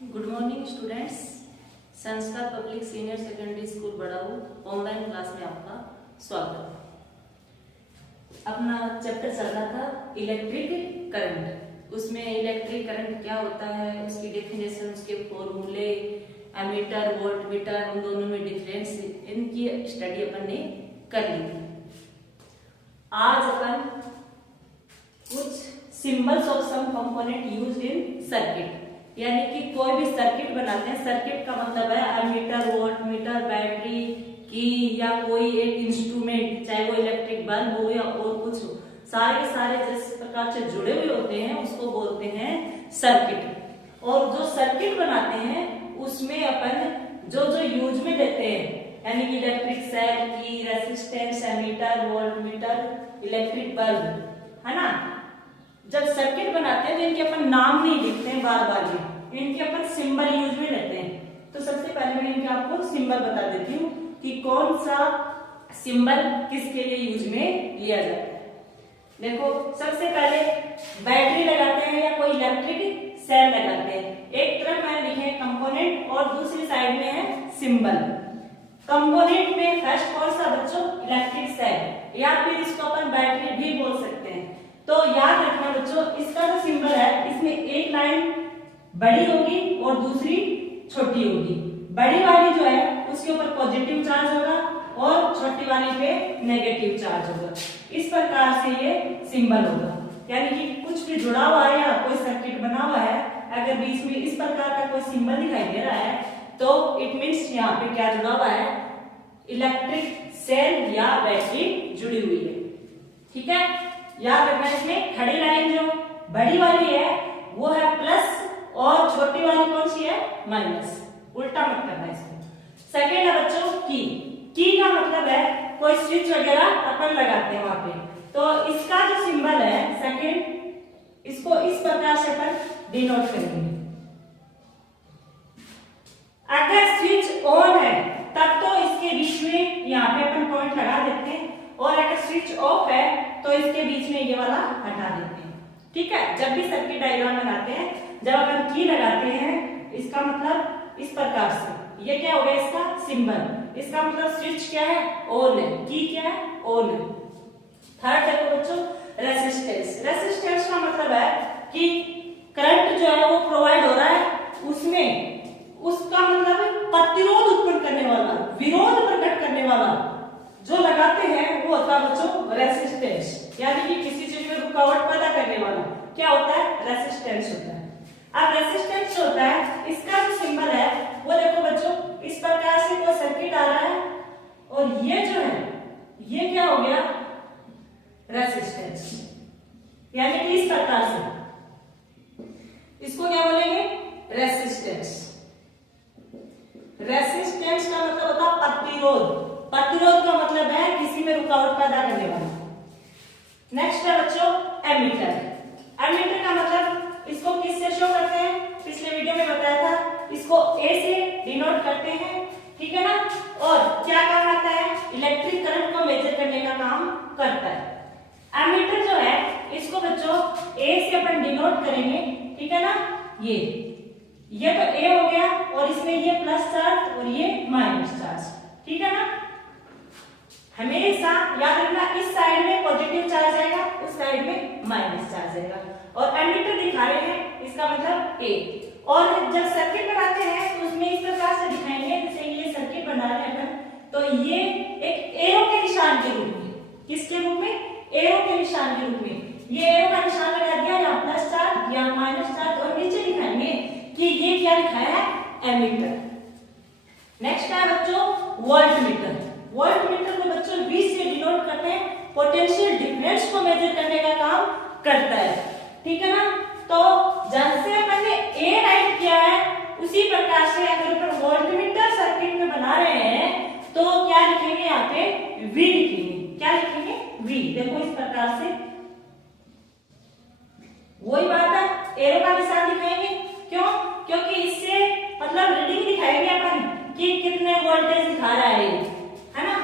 Good morning students. Sanskar public senior secondary school Badau online class में आपका स्वागत है। अपना चैप्टर चल रहा था इलेक्ट्रिक करंट। उसमें इलेक्ट्रिक करंट क्या होता है, उसकी डेफिनेशन, उसके फॉर्मूले, एमीटर वोल्टमीटर, उन दोनों में डिफरेंस, इनकी स्टडी अपन ने कर ली थी। आज अपन कुछ symbols of some component used in circuit, यानी कि कोई भी सर्किट बनाते हैं। सर्किट का मतलब है एमीटर वोल्टमीटर, बैटरी की या कोई एक इंस्ट्रूमेंट, चाहे वो इलेक्ट्रिक बल्ब हो या और कुछ हो, सारे के सारे जिस प्रकार से जुड़े हुए होते हैं उसको बोलते हैं सर्किट। और जो सर्किट बनाते हैं उसमें अपन जो जो यूज में लेते हैं, यानी कि इलेक्ट्रिक सेल की, resistance, ammeter voltmeter, electric bulb, है ना। जब सर्किट बनाते हैं तो इनके अपन नाम नहीं लिखते हैं बार बार, इनके अपन सिंबल यूज में लेते हैं। तो सबसे पहले मैं इनके आपको सिंबल बता देती हूँ कि कौन सा सिंबल किसके लिए यूज में लिया जाता है। देखो, सबसे पहले बैटरी लगाते हैं या कोई इलेक्ट्रिक सेल लगाते हैं। एक तरफ मैंने लिखे हैं कंपोनेंट और दूसरी साइड में है सिंबल। कंपोनेंट में फर्स्ट कौन सा बच्चों? इलेक्ट्रिक सेल, या फिर इसको अपन बैटरी भी बोल सकते हैं। तो याद रखना बच्चों, इसका जो सिंबल है इसमें एक लाइन बड़ी होगी और दूसरी छोटी होगी। बड़ी वाली जो है उसके ऊपर पॉजिटिव चार्ज होगा और छोटी वाली पे नेगेटिव चार्ज होगा। इस प्रकार से ये सिंबल होगा, यानी कि कुछ भी जुड़ा हुआ है या कोई सर्किट बना हुआ है, अगर बीच में इस प्रकार का कोई सिंबल दिखाई दे रहा है तो इट मीन्स यहाँ पे क्या जुड़ा हुआ है? इलेक्ट्रिक सेल या बैटरी जुड़ी हुई है। ठीक है, याद रखना। इसमें खड़ी लाइन जो बड़ी वाली है वो है प्लस और छोटी वाली कौन सी है? माइनस। उल्टा मत करना इसको। सेकेंड है बच्चों की। की का मतलब है कोई स्विच वगैरह अपन लगाते हैं वहां पे, तो इसका जो सिंबल है सेकेंड, इसको इस प्रकार से अपन डिनोट करेंगे। अगर स्विच ऑन है तब तो इसके बीच में यहाँ पे अपन पॉइंट लगा देते हैं, और अगर स्विच ऑफ है तो इसके बीच में ये वाला हटा देते हैं। ठीक है, जब भी सर्किट डायग्राम बनाते हैं, जब अपन की लगाते हैं, इसका मतलब इस प्रकार से, ये क्या हो गया इसका सिंबल। इसका मतलब स्विच क्या है? ऑन है। की क्या है? ऑन है। थर्ड देखो बच्चों, रेसिस्टेंस। रेसिस्टेंस का मतलब है कि करंट जो है वो प्रोवाइड हो रहा है, उसमें उसका मतलब प्रतिरोध उत्पन्न करने वाला, विरोध प्रकट करने वाला जो लगाते हैं वो होता है बच्चों रेसिस्टेंस, यानी कि किसी चीज में रुकावट पैदा करने वाला क्या होता है? रेसिस्टेंस होता है। अब रेसिस्टेंस होता है, इसका जो सिंबल है वो देखो बच्चों, इस प्रकार से कोई सर्किट आ रहा है और ये जो है ये क्या हो गया? रेसिस्टेंस, यानी कि इस प्रकार से इसको क्या बोलेंगे? रेसिस्टेंस। रेसिस्टेंस का मतलब होता है प्रतिरोध। प्रतिरोध का मतलब है किसी में रुकावट पैदा करने वाला। नेक्स्ट है बच्चों एमीटर। एमीटर का मतलब इसको किससे शो करते हैं? पिछले वीडियो में बताया था, इसको ए से डिनोट करते हैं। ठीक है ना। और क्या काम आता है? इलेक्ट्रिक करंट को मेजर करने का काम करता है। एमीटर जो है इसको बच्चों ए से अपन डिनोट करेंगे। ठीक है ना। ये तो ए हो गया और इसमें ये प्लस चार्ज और ये माइनस चार्ज। ठीक है ना। हमेशा याद रखना, इस साइड में पॉजिटिव चार्ज आएगा, उस साइड में माइनस चार्ज आएगा। और एमीटर दिखा रहे हैं, इसका मतलब ए। और जब सर्किट बनाते हैं तो उसमें इस प्रकार से दिखाएंगे, जैसे ये सर्किट बना रहे हैं अपन, तो ये एक एरो के निशान के रूप में, किसके रूप में? एरो के निशान के रूप में। ये एरो का निशान लगा दिया, या प्लस चार्ज या माइनस चार्ज, और नीचे दिखाएंगे कि ये क्या लिखाया है? एमीटर। नेक्स्ट है बच्चों वोल्टमीटर। वोल्टमीटर को बच्चों V से डिनोट करते हैं, पोटेंशियल डिफरेंस को मेजर करने का काम करता है। ठीक है ना। तो जैसे अपन ने A राइट किया है, उसी प्रकार से अगर अपन वोल्टमीटर सर्किट में बना रहे हैं तो क्या लिखेंगे? यहाँ पे V लिखेंगे। क्या लिखेंगे? V। देखो इस प्रकार से, वही बात है, एरो का निशान दिखाएंगे। क्यों? क्योंकि इससे मतलब रीडिंग दिखाएंगे अपन कि कितने वोल्टेज दिखा रहा है ये, है ना।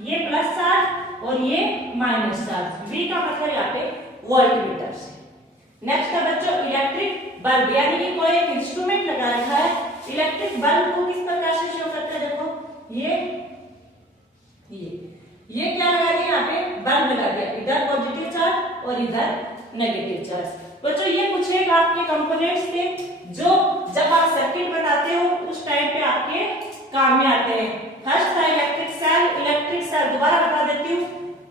ये प्लस चार्ज और ये माइनस चार्ज। V का मतलब यहाँ पे वोल्टमीटर से। नेक्स्ट है बच्चों इलेक्ट्रिक बल्ब, यानी कि कोई एक इंस्ट्रूमेंट लगा रखा है इलेक्ट्रिक बल्ब को किस प्रकार से शो करता है, देखो ये क्या लगा दिया, यहाँ पे बल्ब लगा दिया, इधर पॉजिटिव चार्ज और इधर नेगेटिव चार्ज। बच्चों ये पूछेगा आपके कंपोनेंट्स थे जो जब आप सर्किट बनाते हो उस टाइम पे आपके काम में आते हैं। फर्स्ट था इलेक्ट्रिक सेल दोबारा बता देती हूँ,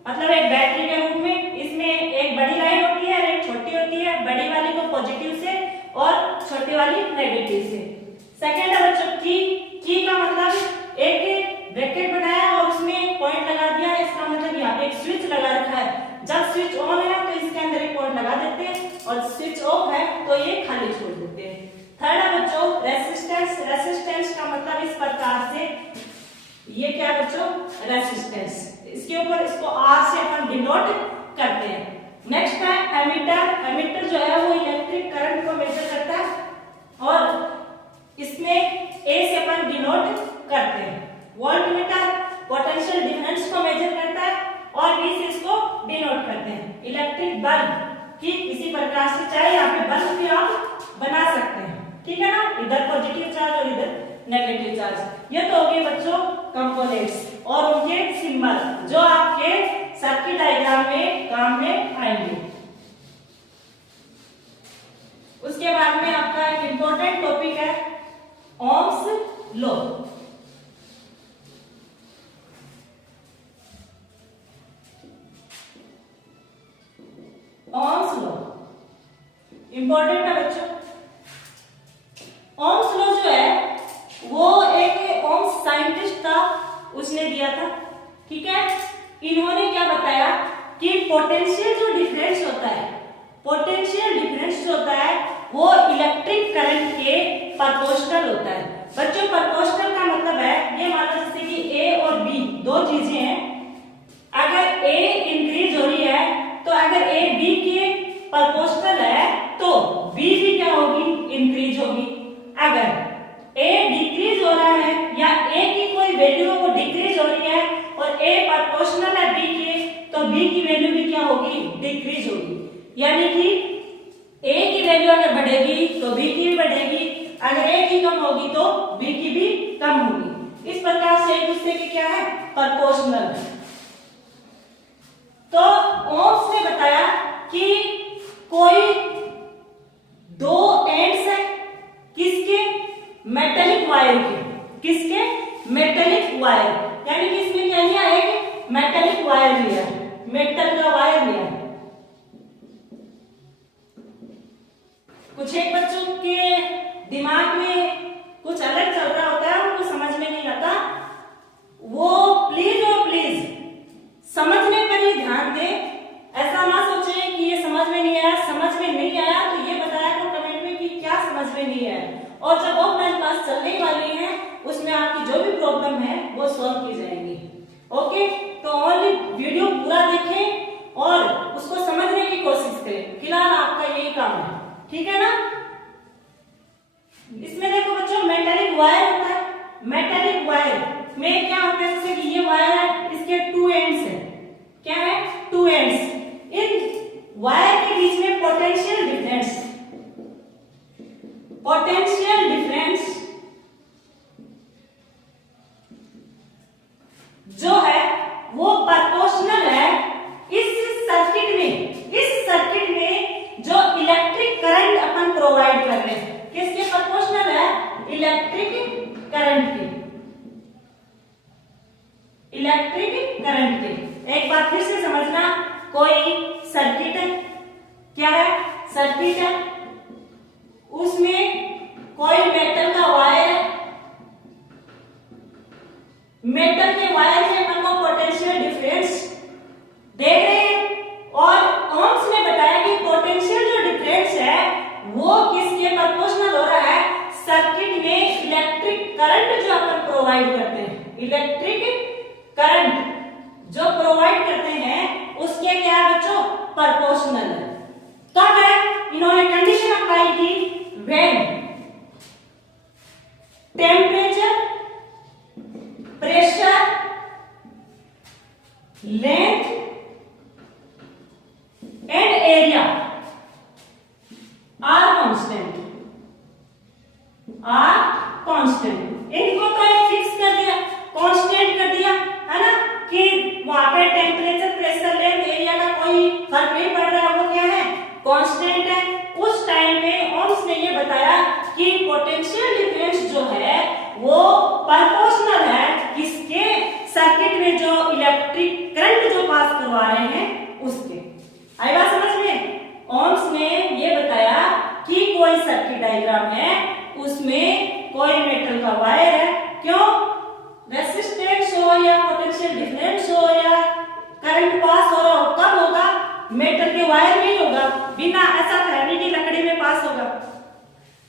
मतलब एक बैटरी के रूप में इसमें एक बड़ी लाइन होती है और एक छोटी होती है, बड़ी वाली को पॉजिटिव से और छोटी वाली नेगेटिव से। सेकेंड है बच्चों की का मतलब एक ब्रैकेट बनाया और उसमें पॉइंट लगा दिया, इसका मतलब यहाँ पे एक स्विच लगा रखा है, जब स्विच ऑन है तो इसके अंदर एक पॉइंट लगा देते हैं और स्विच ऑफ है तो ये खाली छोड़ देते हैं। थर्ड है बच्चों रेसिस्टेंस का मतलब इस प्रकार से, ये क्या बच्चों रेसिस्टेंस, इसके ऊपर इसको आर से अपन डिनोट करते हैं। नेक्स्ट है एमीटर जो है वो इलेक्ट्रिक करंट को मेजर करता है और इसमें ए से अपन डिनोट करते हैं। वोल्टमीटर पोटेंशियल डिफरेंस को मेजर करता है और बी से इसको डिनोट करते हैं। इलेक्ट्रिक बल्ब की इसी प्रकार से, चाहे यहाँ पे बल्ब भी आप बना सकते हैं, ठीक है ना, इधर पॉजिटिव चार्ज और इधर नेगेटिव चार्ज। ये तो हो गए बच्चों कंपोनेंट्स और उनके सिंबल जो आपके सर्किट डायग्राम में काम में आएंगे। उसके बाद में आपका एक इंपॉर्टेंट टॉपिक है Ohm's law. Ohm's law important है बच्चों। ओम्स लॉ जो है वो एक ओम्स साइंटिस्ट था, उसने दिया था, ठीक है। इन्होंने क्या बताया कि पोटेंशियल जो डिफरेंस होता है, पोटेंशियल डिफरेंस जो होता है वो इलेक्ट्रिक करंट के प्रोपोर्शनल होता है। बच्चों प्रोपोर्शनल का मतलब है, ये मान लो जैसे कि ए और बी दो चीजें हैं, अगर ए इंक्रीज हो रही है तो अगर ए बी के प्रोपोर्शनल है तो बी भी क्या होगी, इंक्रीज होगी। अगर ए डिक्रीज हो रहा है या ए की कोई वैल्यू वो डिक्रीज हो रही है और ए प्रोपोर्शनल है बी के, तो बी की वैल्यू भी क्या होगी, डिक्रीज होगी। यानी कि ए की वैल्यू अगर बढ़ेगी तो बी की भी बढ़ेगी, अगर ए की कम होगी तो बी की भी कम होगी। इस प्रकार से एक दूसरे के क्या है, प्रोपोर्शनल। तो ओम्स ने बताया कि कोई दो एंड्स है किसके, मेटेलिक वायर के, किसके, मेटेलिक वायर, यानी कि इसमें क्या लिया है, मेटेलिक वायर लिया, मेटल का वायर लिया। कुछ एक बच्चों के दिमाग में कुछ अलग चल रहा होता है, उनको समझ में नहीं आता, वो प्लीज और प्लीज समझने पर ही ध्यान दें। ऐसा ना सोचे कि ये समझ में नहीं आया, समझ में नहीं आया तो ये बताया करो कमेंट में कि क्या समझ में नहीं आया। और जब ऑफलाइन क्लास चलने वाली है उसमें आपकी जो भी प्रॉब्लम है वो सॉल्व की जाएंगी। ओके, तो ओनली वीडियो पूरा देखें और उसको समझने की कोशिश करें, फिलहाल आपका यही काम है, ठीक है ना। इसमें देखो बच्चों मेटेलिक वायर होता है, मेटेलिक वायर में क्या होता है, जैसे कि ये वायर है, इसके टू एंड्स है, क्या है, टू एंड्स। इन वायर के बीच में पोटेंशियल डिफरेंस, पोटेंशियल डिफरेंस जो है वो प्रोपोर्शनल है इस सर्किट में, इस सर्किट में जो इलेक्ट्रिक करंट अपन प्रोवाइड कर रहे हैं, किसके प्रोपोर्शनल है, इलेक्ट्रिक करंट के, इलेक्ट्रिक करंट के। एक बार फिर से समझना, कोई सर्किट है, क्या है, सर्किट है, उसमें कोई मेटल का वायर है, मेटल के वायर में अपन को पोटेंशियल डिफरेंस देख रहे हैं और ओम्स ने बताया कि पोटेंशियल जो डिफरेंस है वो किसके प्रोपोर्शनल हो रहा है, सर्किट में इलेक्ट्रिक करंट जो अपन प्रोवाइड करते हैं, इलेक्ट्रिक करंट जो प्रोवाइड करते हैं उसके क्या है बच्चों, प्रोपोर्शनल है। तब है इन्होंने कंडीशन अप्लाई की, when temperature, pressure, length and area are constant, are constant. Constant. इनको तो एक फिक्स कर दिया, कांस्टेंट कर दिया, है ना, कि वहां पे टेम्परेचर, प्रेशर, लेंथ, एरिया का कोई फर्क नहीं पड़ रहा, वो क्या है, कांस्टेंट है। उस टाइम पे ओम्स ने ये बताया कि पोटेंशियल डिफरेंस जो है वो प्रोपोर्शनल है किसके, सर्किट में जो इलेक्ट्रिक करंट जो पास करवा रहे हैं उसके। आई बात समझ में? ओम्स ने ये बताया कि कोई सर्किट डायग्राम है, उसमें कोई मेटल का वायर है, क्यों, रेजिस्टेंस हो या पोटेंशियल डिफरेंस हो या करंट पास हो रहा हो, कब होगा, मेटल के वायर में ही होगा, बिना ऐसा फैब्रिक की लकड़ी में पास होगा।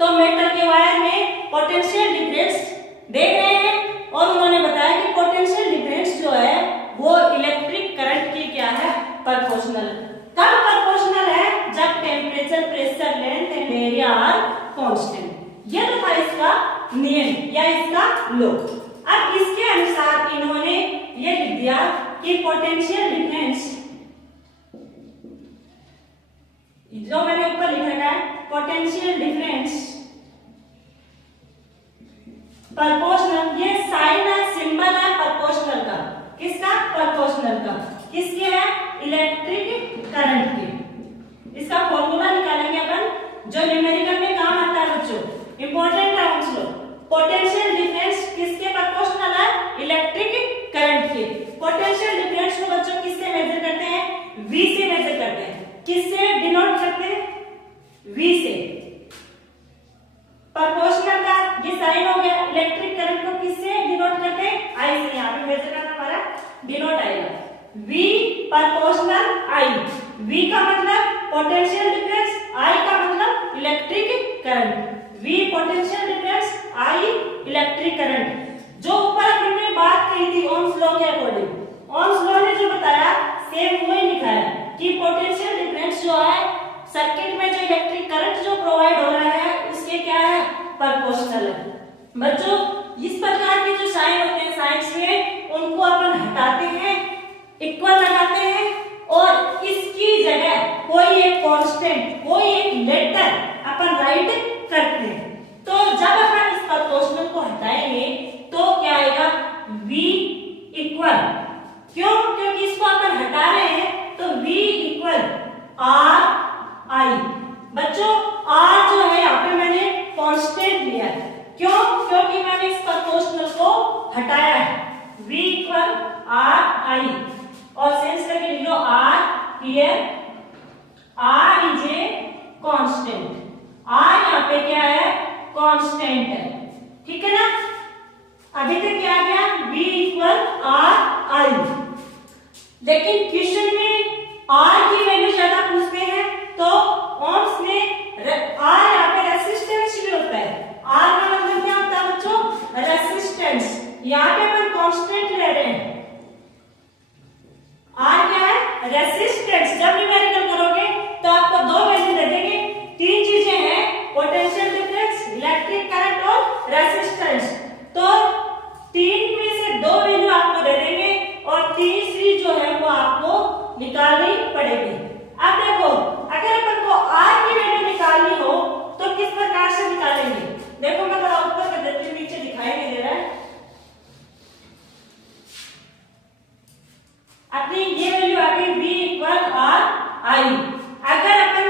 तो मेटल के वायर में पोटेंशियल डिफरेंस देख रहे हैं, और उन्होंने बताया कि पोटेंशियल डिफरेंस जो है वो इलेक्ट्रिक करंट की क्या है, प्रोपोर्शनल। कब प्रोपोर्शनल है, जब temperature, pressure, length and area are constant. ये तो था इसका नियम या इसका लॉ। अब इसके अनुसार इन्होंने ये लिख दिया कि पोटेंशियल डिफरेंस, जो मैंने ऊपर लिख रखा है, पोटेंशियल डिफरेंस प्रोपोर्शनल, ये साइन है, सिंबल है प्रोपोर्शनल का, किसका, प्रोपोर्शनल का, किसके है, इलेक्ट्रिक करंट के। इसका फॉर्मूला निकालेंगे अपन, जो न्यूमेरिकल में काम आता है बच्चों, इंपॉर्टेंट है समझ लो। पोटेंशियल डिफरेंस किसके प्रोपोर्शनल है, इलेक्ट्रिक करंट के। पोटेंशियल डिफरेंस को बच्चों किससे मेजर करते हैं, V से मेजर करते हैं। किससे डिनोट करते हैं, V से। प्रोपोर्शनल का ये साइन हो गया, इलेक्ट्रिक करंट को किससे डिनोट करते हैं, I से। यहाँ पे मेजर करना हमारा डिनोट आएगा, V प्रोपोर्शनल I। V का मतलब पोटेंशियल डिफरेंस, I का मतलब electric current. V potential difference, I electric current. जो ऊपर हमने बात कही थी ओम्स लॉ के अकॉर्डिंग, ओम्स लॉ ने जो बताया सेम वही लिखा है कि पोटेंशियल डिफरेंस जो है सर्किट में जो इलेक्ट्रिक करंट जो प्रोवाइड हो रहा है उसके क्या है, प्रोपोर्शनल है। बच्चों इस प्रकार के जो साइन होते हैं साइंस में, उनको अपन हटाते हैं, इक्वल लगाते हैं, और इसकी जगह कोई एक कांस्टेंट, कोई एक लेटर अपन राइट करते हैं। तो जब अपन इस प्रोपोर्शनल को हटाएंगे तो क्या आएगा, V इक्वल, क्यों, क्योंकि इसको अपन हटा रहे हैं, तो V इक्वल R I। बच्चों R जो है यहाँ पे मैंने कांस्टेंट लिया है, क्यों, क्योंकि मैंने इस प्रोपोर्शनल को हटाया है। V इक्वल R I, और सेंस करके लिख लो R here, R is a constant. R यहाँ पे क्या है, कांस्टेंट है, ठीक है ना। अभी तक क्या गया, V इक्वल R I। लेकिन क्वेश्चन में R की वैल्यू ज्यादा पूछते हैं, तो ओम्स में R यहाँ पे रेसिस्टेंस भी होता है। R का मतलब क्या होता है बच्चों, रेसिस्टेंस। यहाँ पे अपन कांस्टेंट ले रहे हैं, R क्या है, रेसिस्टेंस। जब न्यूमेरिकल करोगे तो आपको दो वैल्यू दे देंगे, तीन चीजें हैं, पोटेंशियल डिफरेंस, इलेक्ट्रिक करंट और रेसिस्टेंस। तो तीन में से दो वैल्यू आपको दे देंगे और तीसरी जो है वो आपको निकालनी पड़ेगी। अब देखो, अगर अपन को R की वैल्यू निकालनी हो तो किस प्रकार से निकालेंगे, देखो मैं थोड़ा ऊपर कर देती हूँ, नीचे दिखाई नहीं दे रहा है। अपनी ये वैल्यू आ गई V इक्वल R I। अगर अपन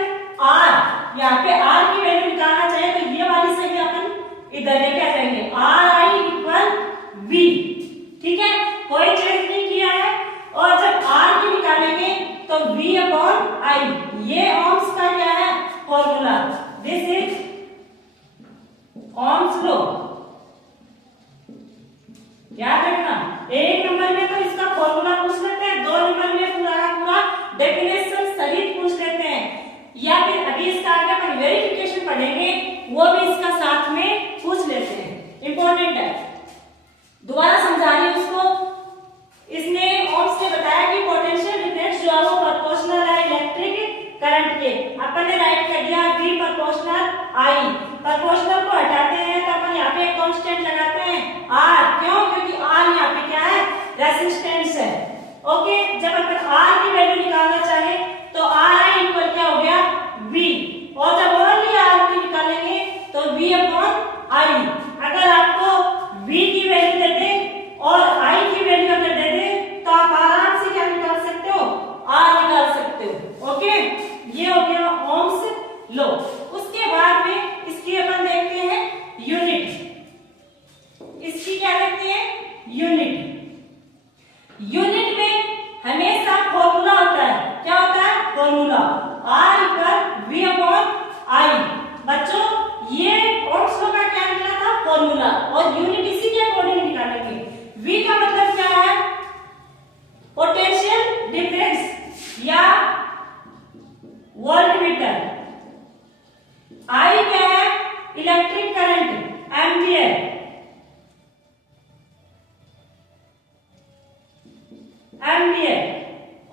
R, यहाँ पे R की वैल्यू निकालना चाहे तो ये वाली से भी अपन इधर लेके आ जाएंगे, R I इक्वल V, ठीक है, कोई चेंज नहीं किया है। और जब R की निकालेंगे तो V अपॉन I, ये ओम्स का क्या है, formula, this is Ohm's law. याद रखना, एक नंबर में तो इसका फॉर्मूला पूछ लेते हैं, दो नंबर में पूरा का पूरा डेफिनेशन सहित पूछ लेते हैं, या फिर अभी इसका आगे अपन वेरिफिकेशन पढ़ेंगे, वो भी इसका साथ में पूछ लेते हैं, इंपॉर्टेंट है। दोबारा समझा रही हूं उसको। इसने ओम्स ने बताया कि पोटेंशियल डिफरेंस जो है वो प्रोपोर्शनल है इलेक्ट्रिक करंट के। अपन ने राइट कर दिया V प्रोपोर्शनल I। प्रोपोर्शनल को हटाते हैं तो अपन यहाँ पे एक कांस्टेंट लगाते हैं R, क्यों, क्योंकि R यहाँ पे क्या है, रेसिस्टेंस है। ओके, जब अपन R की वैल्यू निकालना चाहे तो RI इक्वल क्या हो गया, V, और जब ओनली R की निकालेंगे तो V अपॉन I। अगर आपको फॉर्मूला और यूनिट इसी के अकॉर्डिंग निकालेंगे। V का मतलब क्या है? पोटेंशियल डिफरेंस या वोल्टमीटर। I क्या है? Electric current, ampere.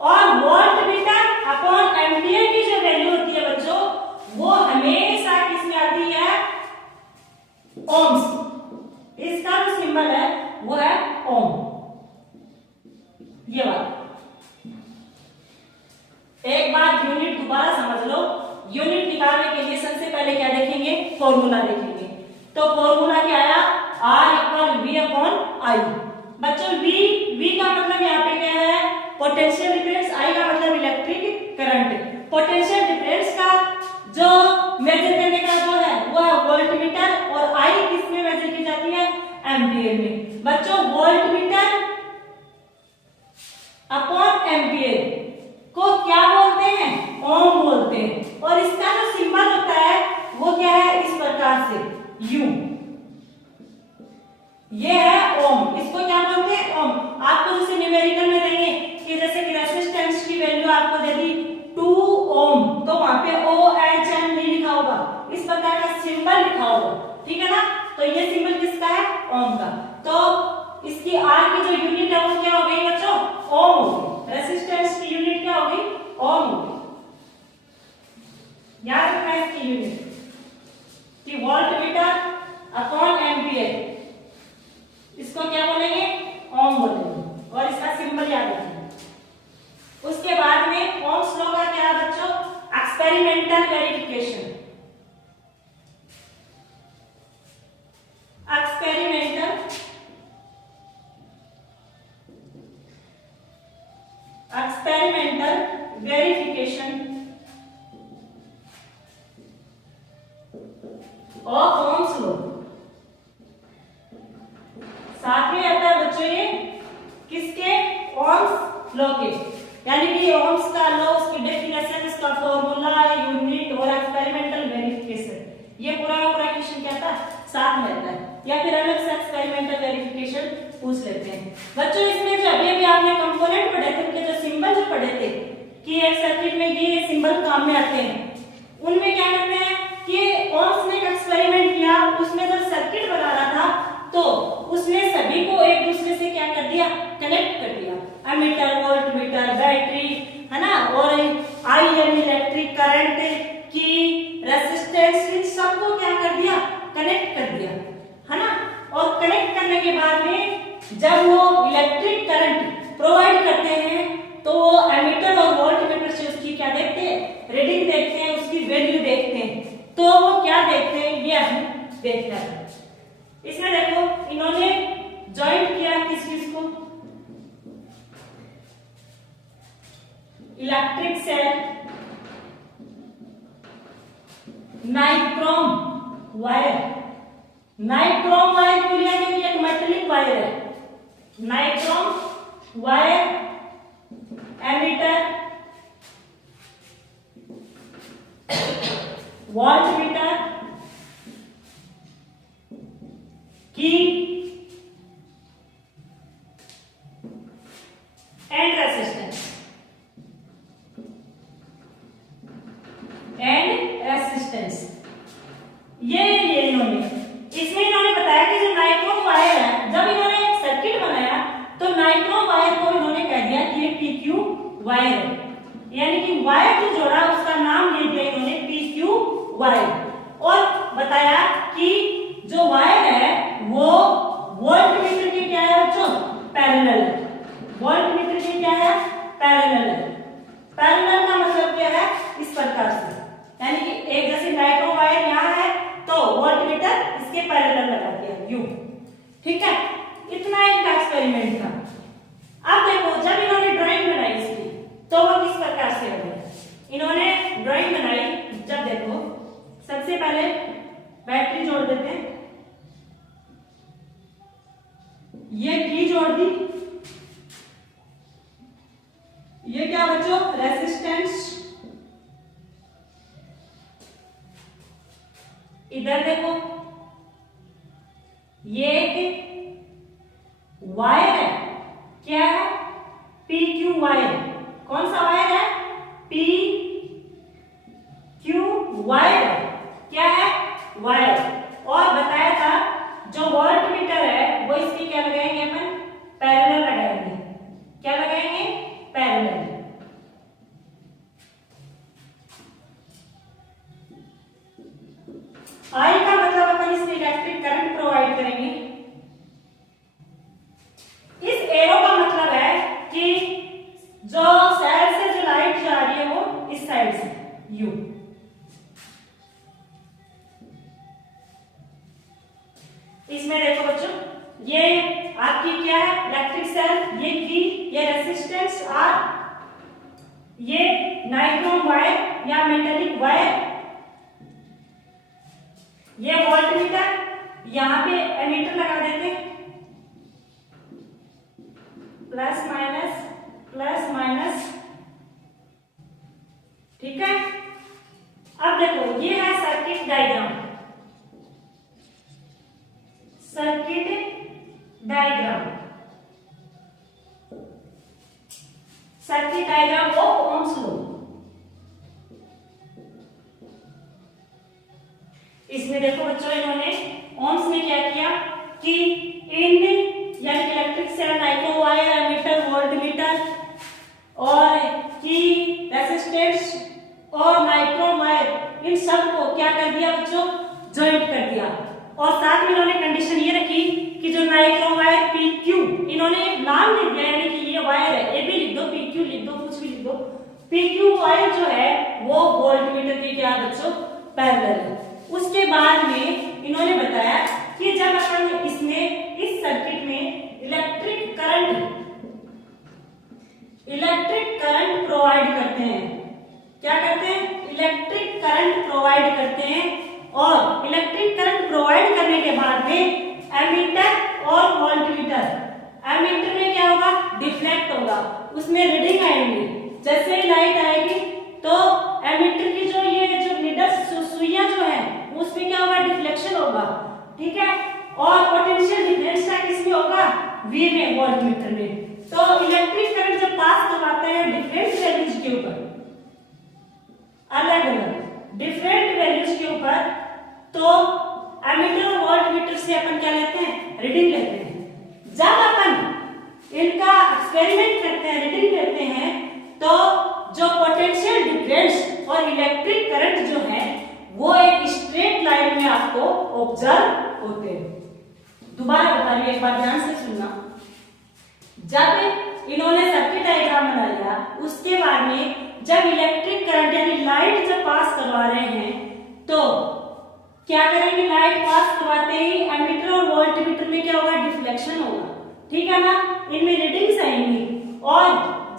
और वोल्टमीटर अपॉन एम्पियर की जो वैल्यू होती है बच्चों, वो हमेशा किसमें आती है? ओम्स। इसका जो सिंबल है वो है ओम। ये बात एक बार यूनिट दोबारा समझ लो। यूनिट निकालने के लिए सबसे पहले क्या देखेंगे? फॉर्मूला देखेंगे। तो फॉर्मूला क्या आया? R equal V upon I। बच्चों V का मतलब यहाँ पे क्या है? Potential difference. I का मतलब इलेक्ट्रिक करंट। पोटेंशियल डिफरेंस का जो मेजर करने का जो है वो है वोल्टमीटर और I किस में मेजर की जाती है? एम्पियर में। बच्चों वोल्टमीटर अपॉन एम्पियर को क्या बोलते हैं? ओम बोलते हैं। और इसका जो सिंबल होता है वो क्या है? इस प्रकार से U। ये है ओम। इसको क्या बोलते हैं? ओम। आपको जैसे न्यूमेरिकल में देंगे कि जैसे कि रेजिस्टेंस की वैल्यू आपको दे दी 2 ओम, तो वहां पे OHM नहीं लिखा होगा, इस प्रकार का सिंबल लिखा होगा। ठीक है ना? तो ये सिंबल किसका है? ओम का। तो इसकी R की जो यूनिट है वो क्या हो गई बच्चों? ओम होगी। रेजिस्टेंस की यूनिट क्या होगी? ओम होगी। याद रखना है इसकी यूनिट कि वोल्टमीटर अपॉन एम्पियर, इसको क्या बोलेंगे? ओम बोलेंगे। और इसका सिंबल याद रखना। उसके बाद में ओम्स लॉ का क्या है बच्चों? Experimental verification. Experimental verification of Ohm's law. साथ में आता है बच्चों ये किसके? ओम्स लॉ के। यानी कि ओम्स का लॉ, उसकी डेफिनेशन, उसका फॉर्मूला, यूनिट और एक्सपेरिमेंटल वेरिफिकेशन, ये पूरा क्वेश्चन क्या था? साथ में आता है। या फिर अलग से एक्सपेरिमेंटल वेरिफिकेशन पूछ लेते हैं। बच्चों इसमें जो अभी आपने कंपोनेंट पढ़े थे, उनके जो सिंबल जो पढ़े थे कि एक सर्किट में ये सिंबल काम में आते हैं, उनमें क्या करते हैं कि ओम्स ने एक एक्सपेरिमेंट किया। उसमें जब सर्किट बना रहा था तो उसने सभी को एक दूसरे से क्या कर दिया? कनेक्ट कर दिया। एमीटर, वोल्टमीटर, बैटरी, है ना, और आई यानी इलेक्ट्रिक करंट की रेजिस्टेंस, इन सबको क्या कर दिया? कनेक्ट कर दिया, है ना। और कनेक्ट करने के बाद में जब वो इलेक्ट्रिक करंट प्रोवाइड करते हैं तो वो एमीटर और वोल्टमीटर से उसकी क्या देखते हैं? रीडिंग देखते हैं, उसकी वैल्यू देखते हैं। तो वो क्या देखते हैं? ये हम देखते हैं। इसमें देखो इन्होंने ज्वाइंट किया किस चीज को? Electric cell, nichrome wire. Nichrome wire क्यों लिया? क्योंकि एक मेटेलिक वायर है। Nichrome wire, ammeter, voltmeter key and resistance ये इन्होंने इसमें इन्होंने बताया कि जो नाइक्रोम वायर है, जब इन्होंने एक सर्किट बनाया तो नाइक्रोम वायर को इन्होंने कह दिया कि ये PQ वायर है। यानी कि वायर जो जोड़ा उसका नाम दे दिया इन्होंने PQ वायर। और बताया कि जो वायर है वो वोल्टमीटर के क्या है बच्चों? पैरेलल है। वोल्टमीटर के क्या है? पैरेलल है। पैरेलल का मतलब क्या है? इस प्रकार से, यानी कि एक जैसे नाइक्रोम वायर यहाँ है तो वोल्टमीटर इसके पैरेलल लगा दिया यूं। ठीक है, इतना एक एक्सपेरिमेंट था। अब देखो जब इन्होंने ड्राइंग बनाई इसकी तो वो किस प्रकार से बनाई? इन्होंने ड्राइंग बनाई, जब देखो सबसे पहले बैटरी जोड़ देते हैं, ये की जोड़ दी, ये क्या बच्चों? रेजिस्टेंस। इधर देखो ये एक वायर है, क्या है, पी क्यू वायर। कौन सा वायर है, पी क्यू वायर, क्या है, वायर। और बताया था जो वोल्ट मीटर है वो इसकी क्या लगाएंगे अपन, पैरेलल लगाएंगे। क्या लगाएंगे, पैरेलल। आई का मतलब अपन इसमें इलेक्ट्रिक करंट प्रोवाइड करेंगे। इस एरो का मतलब है कि जो सेल से जो लाइट जा रही है वो इस साइड से, यू। इसमें देखो बच्चों, ये आपकी क्या है, इलेक्ट्रिक सेल, ये की, ये रेजिस्टेंस आर, ये नाइट्रोन वायर या मेटेलिक वायर, ये वोल्टमीटर, यहां पे एमीटर लगा देते हैं, प्लस माइनस, ठीक है। अब देखो ये है circuit diagram, circuit diagram of Ohm's law. इसमें देखो बच्चों, इन्होंने ओम्स ने क्या किया कि इन यानी electric cell, nichrome wire, ammeter, voltmeter और की रेजिस्टेंस और नाइट्रोन वायर, इन सब को क्या कर दिया बच्चों, ज्वाइंट कर दिया। और साथ में इन्होंने कंडीशन ये रखी कि जो नाइट्रोन वायर पी क्यू, इन्होंने नाम लिख दिया यानी कि ये वायर है, ए भी लिख दो, पी क्यू लिख दो, कुछ भी लिख दो। पी क्यू वायर जो है वो वोल्टमीटर के क्या बच्चों, पैरेलल है। उसके बाद में इन्होंने बताया कि जब अपन इसमें इस सर्किट में इलेक्ट्रिक करंट प्रोवाइड करते हैं, क्या करते हैं, इलेक्ट्रिक करंट प्रोवाइड करते हैं। और इलेक्ट्रिक करंट प्रोवाइड करने के बाद में एमीटर और वोल्टमीटर, एमीटर में क्या होगा, डिफ्लेक्ट होगा, उसमें रीडिंग आएंगी। जैसे ही लाइट आएगी तो एमीटर की जो ये जो नीडल सुइयां जो है उसमें क्या होगा, डिफ्लेक्शन होगा, ठीक है। और पोटेंशियल डिफरेंस का किसमें होगा, V में, वोल्टमीटर में। तो इलेक्ट्रिक करंट जब पास करवाते हैं डिफरेंट वैल्यूज के ऊपर, अलग अलग डिफरेंट वैल्यूज के ऊपर, तो एमीटर और वोल्टमीटर से अपन क्या लेते हैं, रीडिंग लेते हैं। जब अपन इनका एक्सपेरिमेंट करते हैं, रीडिंग लेते हैं, तो जो पोटेंशियल डिफरेंस और इलेक्ट्रिक करंट जो है वो एक स्ट्रेट लाइन में आपको ऑब्जर्व होते हैं। दोबारा बता रही, एक बार ध्यान से सुनना। जब इन्होंने सर्किट डायग्राम बना लिया, उसके बाद में जब इलेक्ट्रिक करंट यानी लाइट जब पास करवा रहे हैं तो क्या करेंगे, लाइट पास करवाते ही एमीटर और वोल्टमीटर में क्या होगा, डिफ्लेक्शन होगा, ठीक है ना। इनमें रीडिंग्स आएंगी और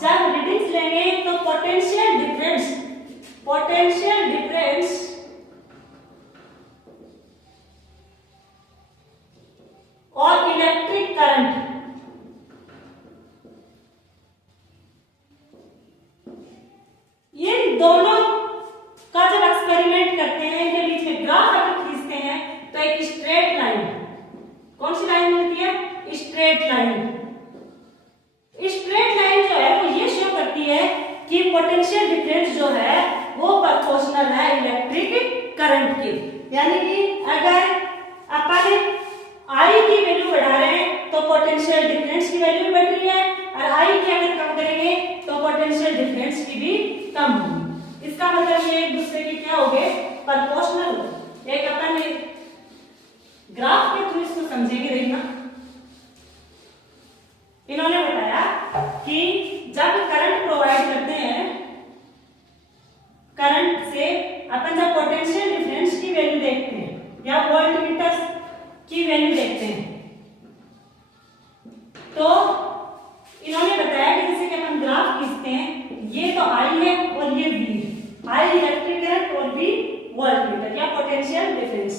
जब रीडिंग्स लेंगे तो पोटेंशियल डिफरेंस और इलेक्ट्रिक करंट, ये दोनों का जब एक्सपेरिमेंट करते हैं, इनके बीच में ग्राफ अगर खींचते हैं तो एक स्ट्रेट लाइन, कौन सी लाइन मिलती है, स्ट्रेट लाइन। स्ट्रेट लाइन जो है वो ये शो करती है कि पोटेंशियल डिफरेंस जो है वो प्रोपोर्शनल है इलेक्ट्रिक करंट के। यानी कि अगर अपन I की वैल्यू बढ़ा रहे हैं तो पोटेंशियल डिफरेंस की वैल्यू बढ़ रही है, और I की अगर कम करेंगे तो पोटेंशियल डिफरेंस की भी कम होगी। इसका मतलब ये एक दूसरे के क्या हो गए, प्रोपोर्शनल। एक अपन ग्राफ के थ्रू इसको समझेंगे, देखना। इन्होंने बताया कि जब करंट प्रोवाइड करते हैं, करंट से अपन जब पोटेंशियल डिफरेंस की वैल्यू देखते हैं या वोल्टमीटर की वैल्यू देखते हैं, तो इन्होंने बताया कि जैसे कि अपन ग्राफ खींचते हैं, ये तो I है और ये V है, I इलेक्ट्रिक करंट और V वोल्टमीटर या पोटेंशियल डिफरेंस।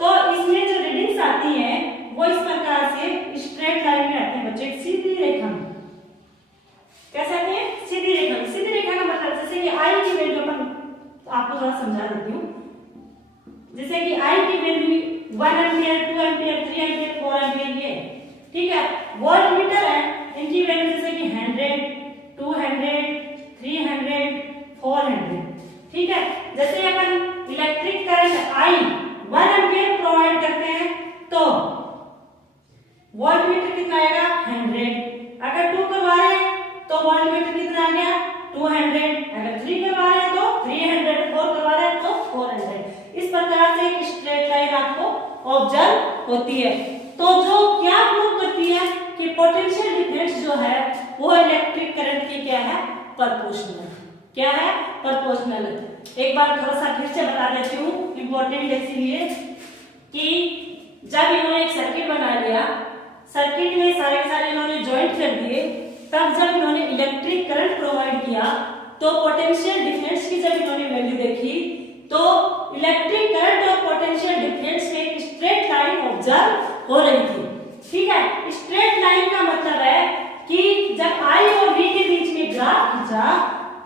तो इसमें जो रीडिंग्स आती हैं वो इस प्रकार से स्ट्रेट लाइन में आती है बच्चों, एक सीधी रेखा में। कैसे आती है, सीधी रेखा में। सीधी रेखा का मतलब जैसे कि I की वैल्यू अपन आपको थोड़ा समझा देती हूँ। जैसे कि I की value 1 ampere, 2 ampere, 3 ampere, 4 ampere ये, ठीक है। वोल्ट मीटर है, इनकी वैल्यू जैसे कि 100, 200, 300, 400, ठीक है। जैसे अपन electric current I 1 ampere provide करते हैं तो वोल्ट मीटर कितना आएगा 100, अगर 2 करवा रहे हैं तो वोल्ट मीटर कितना आ गया 200, अगर 3 करवा रहे हैं तो 300, 4 करवा रहे हैं तो 400। इस प्रकार से एक स्ट्रेट लाइन आपको ऑब्जर्व होती है। तो जो क्या प्रूव करती है कि पोटेंशियल डिफरेंस जो है वो इलेक्ट्रिक करंट की क्या है, प्रोपोर्शनल। क्या है, प्रोपोर्शनल। एक बार थोड़ा सा फिर से बता देती हूँ, इंपॉर्टेंट इसलिए कि जब इन्होंने एक सर्किट बना लिया, सर्किट में सारे के सारे इन्होंने ज्वाइंट कर दिए, तब जब इन्होंने इलेक्ट्रिक करंट प्रोवाइड किया तो पोटेंशियल डिफरेंस की जब इन्होंने वैल्यू देखी तो इलेक्ट्रिक करंट और पोटेंशियल डिफरेंस में एक स्ट्रेट लाइन ऑब्जर्व हो रही थी, ठीक है। स्ट्रेट लाइन का मतलब है कि जब I और V के बीच में ग्राफ खींचा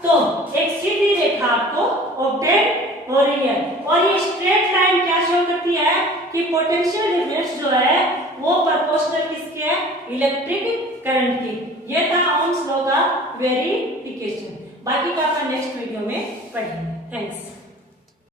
तो एक सीधी रेखा आपको ऑब्टेन हो रही है, और ये स्ट्रेट लाइन क्या शो करती है कि पोटेंशियल डिफरेंस जो है वो प्रोपोर्शनल किसके है, इलेक्ट्रिक करंट की। ये था ओम्स लॉ का वेरिफिकेशन। बाकी का अपन नेक्स्ट वीडियो में पढ़ेंगे।